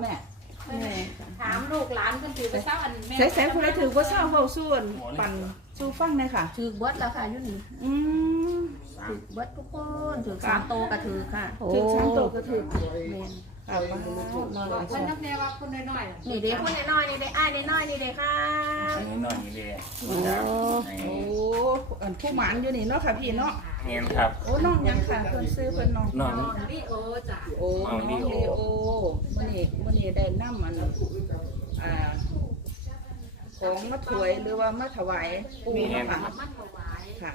แม่ถามลูกหลานเพิ่นถือว่าเศร้าอันแม่ใส่ใส่ผู้ใดถือว่าเศร้าเฝ้าส่วนปั่นสู้ฟังเลยค่ะ ถือเบิดแล้วค่ะอยุ่นี่อืม ถือเบิดทุกคนถือสามโตก็ถือค่ะ ถือช้างโตก็ถือ แม่น เอามาน้อยบอกๆเพิ่นนักแน่ว่าคนน้อยๆนี่เด็กคนน้อยๆนี่เด็กอ้ายน้อยๆนี่เด็กค่ะอันนี้นอนนี่เลยโอ้อันผู้หมานอยู่นี่เนาะค่ะพี่เนาะเงี้ยครับโอ้น้องยังค่ะเพิ่นซื้อเพิ่นน้องนอนน้องลิโอจ้ะโอ้น้องลีโอมื้อนี้มื้อนี้ได้นำอันอ่าของมาถวยหรือว่ามาถวายปู่เนาะค่ะมาถวายค่ะ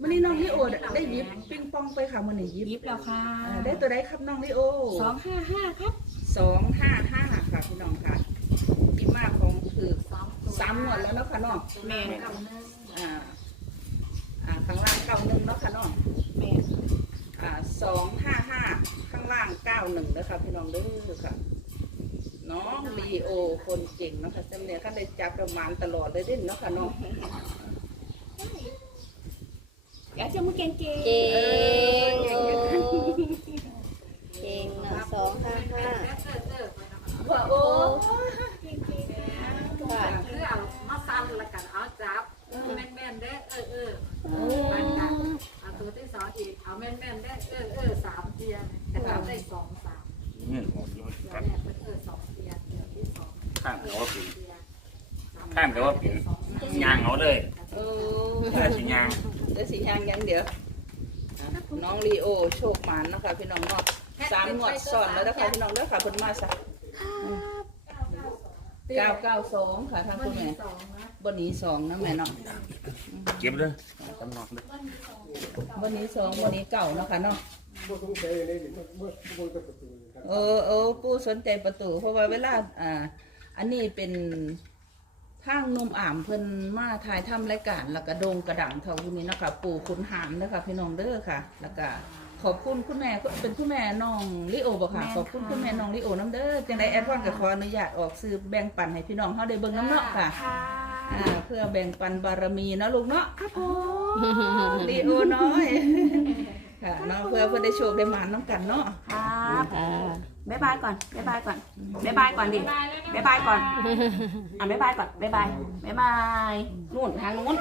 มื้อนี้น้องลีโอได้หยิบปิงปองไปค่ะมื้อนี้หยิบยิบแล้วค่ะอ่าได้ตัวใดครับน้องลีโอสองห้าห้าครับสองห้าห้าค่ะพี่น้องค่ะที่มาของคือสองตัวสามหมวดแล้วเนาะค่ะน้องแม่นเก้าหนึ่งอ่าอ่าข้างล่างเก้าหนึ่งเนาะค่ะน้องแม่นอ่าสองห้าห้าข้างล่างเก้าหนึ่งนะคะพี่น้องเด้อค่ะ น้องลีโอคนเก่งเนาะค่ะจำเนี่ยข้าได้จับประมาณตลอดเลยเด่นเนาะค่ะน้อง อยากจะมือเก่งเก่งเออโอ้เก่งอยู่ค่ะเก่งนะสองห้าห้าเออเออเออว่าโอ้ค่ะคือเอามาซ้ำแล้วกันเอาจับแม่นๆเด้เออเออมันกันเอาตัวที่สองอีกเอาแม่นๆเด้เออเออสามเทียนแต่เราได้สองสามเงี้ยหมันเดี๋ยกันเออสองเทียนเดี๋ยวที่สองข้างเขาว่าปิ่นเทียนข้างเขาว่าปิ่นยางเอาเลยโอ้เพื่อสิยาง เดี๋ยวสียางยังเดี๋ยวน้องลีโอโชคหมานเนาะคะพี่น้องเนาะสามหมวดซ้อนแล้วนะคะพี่น้องเด้อค่ะเพิ่นมาซะเก้าเก้าสองค่ะทางมันคุณมีแม่สองนะบนนี้สองนะแม่เนาะเก็บเลยตำนอกเลยบนนี้สองบนนี้เก่าเนาะค่ะเนาะเออเออปู่สนใจประตู เพราะว่าเวลาอ่า อันนี้เป็น ทางหนุ่มอ่ามเพิ่นมาถ่ายทำรายการแล้วก็โดงกระดังเท่าพวกนี้เนาะคะปู่คุณหามเด้อค่ะพี่น้องเด้อค่ะ แล้วก็ขอบคุณคุณแม่เป็นคุณแม่น้องลิโอบ่ค่ะขอบคุณคุณแม่น้องลิโอน้ำเด้อจังไดแอดวานก็ขออนุญาตออกซื้อแบ่งปันให้พี่น้องเฮาได้เบิ่งน้ำเนาะค่ะอ่าเพื่อแบ่งปันบารมีเนาะลูกเนาะครับผมลีโอน้อยค่ะเนาะเพื่อเพื่อได้โชคได้หมานน้ำกันเนาะครับค่ะ บ๊ายบายก่อน บ๊ายบายก่อน บ๊ายบายก่อนดิ บ๊ายบายก่อน อะบ๊ายบายก่อน บ๊ายบาย บ๊ายบาย นู่นทางนู้น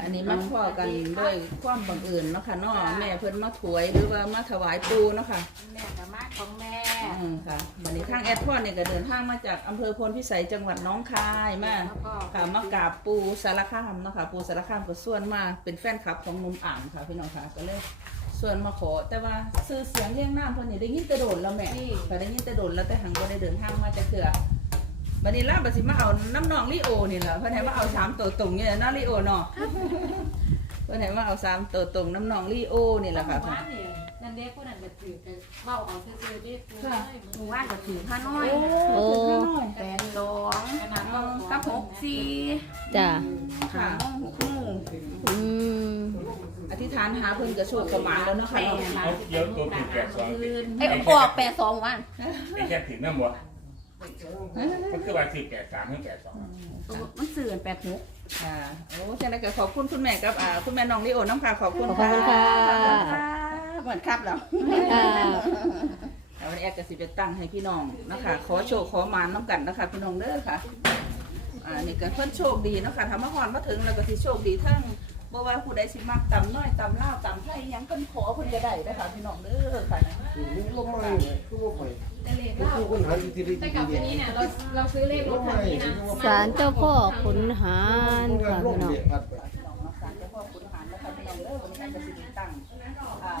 อันนี้มาพ่อกันด้วยความบังเอิญเนาะค่ะเนาะแม่เพิ่นมาถวยหรือว่ามาถวายปูเนาะค่ะแม่กับมาของแม่อืมค่ะวันนี้ทางแอดพ่อเนี่ยก็เดินทางมาจากอำเภอพลพิสัยจังหวัดหน้องคายมาแล้วก็ค่ะมากราบปูสารคามเนาะค่ะปูสารคามก็ส่วนมาเป็นแฟนคลับของหนุ่มอ่างค่ะพี่น้องค่ะก็เลย ส่วนมาขอแต่ว่าซื้อเสียงเรียงน้ำเพิ่นนี่ได้ยินแต่โดนแล้วแม่ค่ะได้ยินแต่โดนแล้วแต่หังบ่ได้เดินทางมาจะเถื่อบัดนี้ล่าบัดสิมาเอาน้ำนองลิโอนี่แหละเพิ่นให้มาเอาสามตัวตรงนี่แหละเนาะลิโอเนาะเพิ่นให้มาเอาสามตัวตรงน้ำนองลิโอนี่แหละค่ะบ้า นนี่นั่นเด็กคนนั้นก็ถือกันเว้าเอาซื่อๆเด็กคือเลยหมู่บ้านก็ถือผ้าน้อยโอ้ถึงข้างน้อยแปดสองขนาดเรากับหกสี่จ้ะค่ะหกคู่อืมอธิษฐานหาเพิ่นก็โชคประมาณแล้วเนาะค่ะเนาะเขาเยอะตัวถึงแปดสองคืนไอ้ยออกแปดสองวัน ไอ้แค่ถึงนั่นบ่มันคือว่าสิบแปดสามถึงแปดสองมันสื่อแปดหกค่ะโอ้จังได๋ก็ขอบคุณคุณแม่กับอ่าคุณแม่น้องลิโอน้ำค่ะขอบคุณขอบคุณค่ะ ขอบคุณค่ะ เหมือนครับแล้วค่ะแล้ววันนี้แอดก็สิไปตั้งให้พี่น้องนะคะ ขอโชคขอหมานน้ำกันนะคะ พี่น้องเด้อค่ะ อ่านี่ก็เพิ่นโชคดีเนาะคะถ้ามาฮอนมาถึงแล้วก็สิโชคดีทั้งบ่ว่าผู้ใดสิมักตำน้อยตำลาวตำไทยหยังเพิ่นขอเพิ่นจะได้นะคะพี่น้องเด้อค่ะก็ไม่ก็ว่าไปแต่เลขเราคือคนหาที่ที่แต่กับอันนี้เนี่ยเราเราซื้อเลขรถคันนี้นะศาลเจ้าพ่อขุนหารค่ะลงพี่น้องเดียพัดไปพี่น้องรักษาเจ้าพ่อคุณหารนะคะพี่น้องเด้อวันนี้แอดก็สิไปตั้งอ่า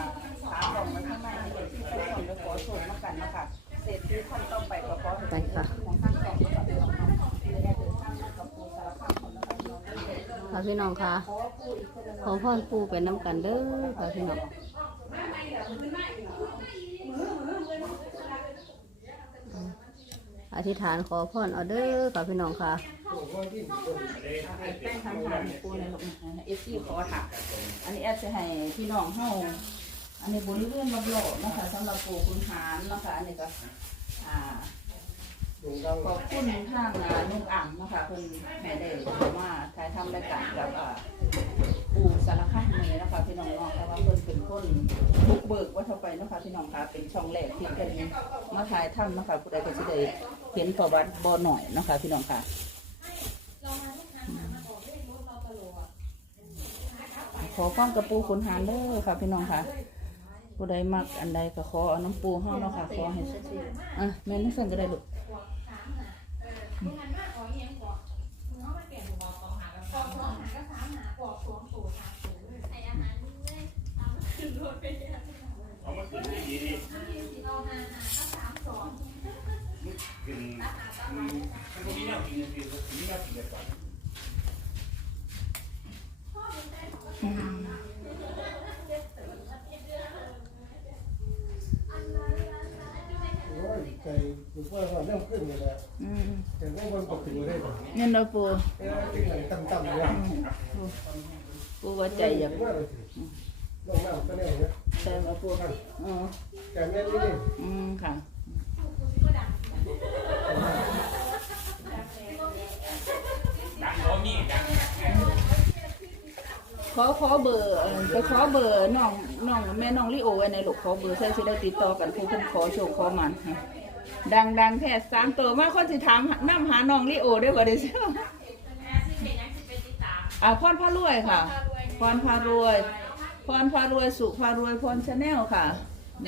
ขาของมันข้างในให้ที่ใส่ของแล้วขอโชคมากันนะคะเศรษฐีคนต้องไปก็ขอให้ไปค่ะ ของทางสองก็ขอให้ออกมาที่แอดเดินทางมากับปู่สาราค่ะพี่น้องค่ะ ขอพรปูเป็นน้ำกันเด้อค่ะพี่น้องอธิษฐานขอพรเอาเด้อค่ะพี่น้องค่ะแป้งทำทานปูในหลงเอฟซีขอถักอันนี้แอดจะให้พี่น้องเฮา นนี้บริเวณรอบๆนะคะสำหรับปูคุณหารนะคะอันนี้ก็อ่าขอบคุณทางอ่านุ่งอ่ำนะคะเพิ่นแม่ได้มาถ่ายทำรายการกับอ่าปู่สารคามนี้นะคะพี่น้องเนาะแต่ว่าเพิ่นเป็นคนบุกเบิกว่าเท่าไปเนาะคะพี่น้องคะเป็นช่องแรกที่เพิ่นมาถ่ายทำนะคะผู้ใดก็สิได้เห็นประวัติบ่หน่อยเนาะคะพี่น้องค่ะขอความกับปูขุนหารเด้อค่ะพี่น้องค่ะ ผู้ใดมักอันใดก็ขอเอาน้ำปูเฮาเนาะค่ะขอให้อะแม่นสั่นก็ได้ลูกเอามากินได้ดีดีกินอืมมันก็มีแนวกินดีๆมีแนวกินแบบก่อน โอ้ยใจผม ว่าว่าเรื่องขึ้นเลยแหละอืมแต่ว่ามันก็ถึงได้เงินเราปูเอ้ยที่ไหนต่ำๆเนี่ยปูว่าใจอยากว่าเลยลงน้ำก็แน่เนี่ยแต่มาปูอ๋อแต่แม่นี่นี่อืมค่ะขอขอเบอร์เอ่อไปขอเบอร์น้องน้องแม่น้องลิโอไว้ในหลกขอเบอร์ใช่สิได้ติดต่อกันผู้เพิ่นขอโชคขอมันค่ะ ดังดังแท้สามตัวมาคนสิถามนำหาน้องลิโอได้บ่ได้เชื่ออ่าพรพารวยค่ะพรพารวยพรพารวยสุพารวยพรชาแนลค่ะ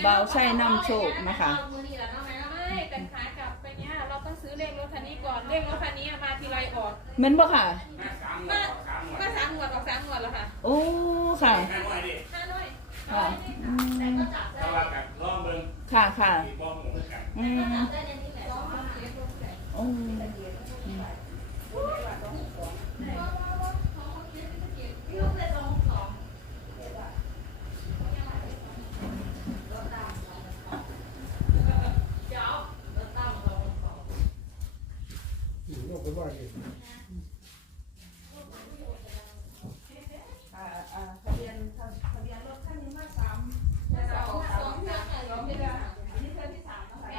บ่าวใช่นำโชคนะคะมือนี่แหละเนาะแม่ไม่แต่ขากลับไปเนี้ยเราต้องซื้อเลขรถคันนี้ก่อนเลขรถคันนี้มาทีไรออกแม่นบ่ค่ะมาสามหมดสามหมดก็สามหมวดออกสามหมวดแล้วค่ะโอ้ค่ะแม่น้อยดิห้าร้อยค่ะอืมแต่ว่ากับลองเบิ่งค่ะค่ะ อืมโอ้ลงไปว่าดิ อ่าอ่าทะเบียนทะทะเบียนรถคันนี้มาสามสองสองสามสองเดือนอันนี้เดือนที่สามแล้วค่ะ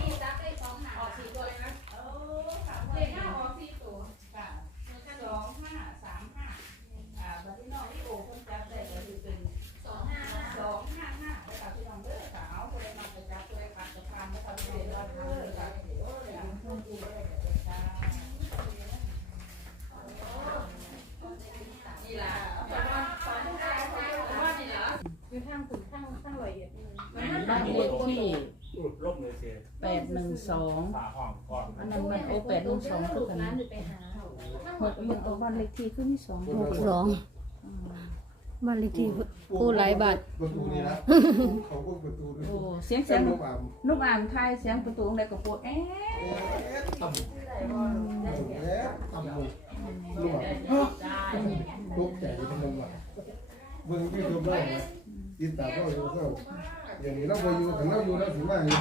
นี่จับได้สองหาออกสี่ตัวเลยนะ เออสาม เลขหน้าออกสี่ตัว ค่ะสองห้าสามห้าอ่าบัดนี้น้องที่โอ้คนจับได้ก็คือเป็น สองห้า สองห้าห้าแล้วค่ะพี่น้องเด้อค่ะเอาตัวเลขมาไปจับตัวเลขขาดจะพานแล้วค่ะตัวเลขราคาเลยค่ะโอ้ยอะเพิ่มดูได้เลยค่ะ นี่แหละแต่ว่าสองห้าแต่ว่านี่เหรออยู่ทางถึงทางทางลอยเอ็ด บ้านเลขที่ ลบเลยเสีย แปดหนึ่งสองฝาห้องก่อนอันนั้นมันโอแปดหนึ่งสองคือกันนะหกมันเอาบ้านเลขที่ขึ้นที่สองหกสองบ้านเลขที่ผู้หลายบาทประตูนี่นะเขาก็ประตูด้วยโอ้เสียงแซเสียงมลูกอ่างลูกอ่างไทยเสียงประตูอะไรก็ปวดเอ๊ะต่ำแล้วต่ำลงลูกอ่างตกใจเป็นลมอะเบิ่งที่ชมได้ ติดตามก็อยู่ก็อย่างนี้เราบ่อยู่กันเราอยู่แล้วสิมานี่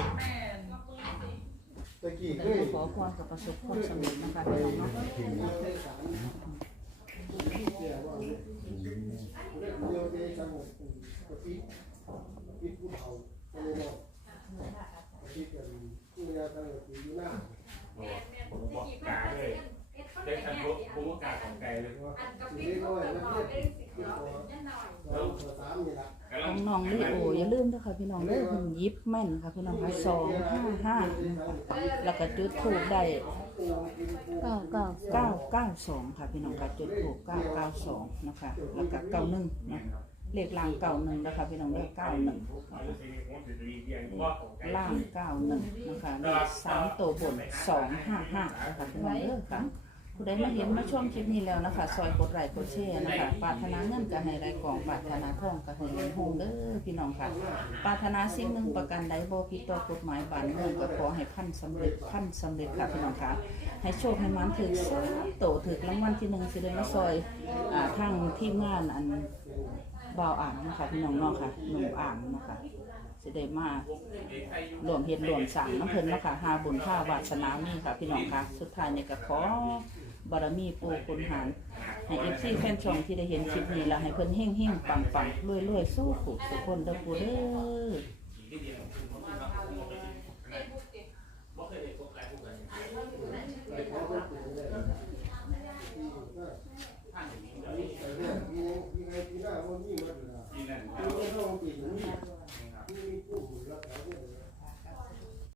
ตะกี้เคยขอความกับประสบความสำเร็จนะคะพี่น้องเนาะบอกกาเลยเด็กทันรู้ผู้กาของไกลเลยว่า ของน้องลิโออย่าลืมนะคะพี่น้องเด้อเพิ่น ยิบแม่นค่ะพี่น้องค่ะสองห้าห้าแล้วก็จุดถูกได้เก้าเก้าเก้าเก้าสองค่ะพี่น้องค่ะจุดถูกเก้าเก้าสองนะคะแล้วก็เก้าหนึ่งนะเลขล่างเก้าหนึ่งนะคะพี่น้องเลขเก้าหนึ่งล่างเก้าหนึ่งนะคะเลขสามตัวบนสองห้าห้านะคะพี่น้องเด้อค่ะ ผู้ใดมาเห็นมาชมคลิปนี้แล้วนะคะ ซอยกดไลค์กดแชร์นะคะปรารถนาเงินก็ให้ไรกล่องปรารถนาทองก็ให้เงินหงเด้อพี่น้องค่ะปรารถนาสิ่งหนึ่งประกันใดบ่ผิดต่อกฎหมายบ้านเมืองก็ขอให้พันสำเร็จพันสำเร็จค่ะพี่น้องค่ะ ให้โชคให้มันถึงสามโตถึงรางวัลที่หนึ่งสิได้มาซอยอ่าทางทีมงานอันเบาวอ่างนะคะพี่น้องเนาะค่ะหนุ่มอ่างเนาะค่ะสิได้มา รวมเฮ็ดรวมสั่งน้ำเพิ่นเนาะคะหาบุญค่าวาสนามีค่ะ พี่น้องค่ะ สุดท้ายนี่ก็ขอ บารมีปูคุณหารให้เอฟซีแฟนช่องที่ได้เห็นคลิปนี้ละให้เพิ่นเฮ่งเฮ่งปังปังรวยรวยสู้ขุดสุกคนเด้อปูเด้อนี่นั่น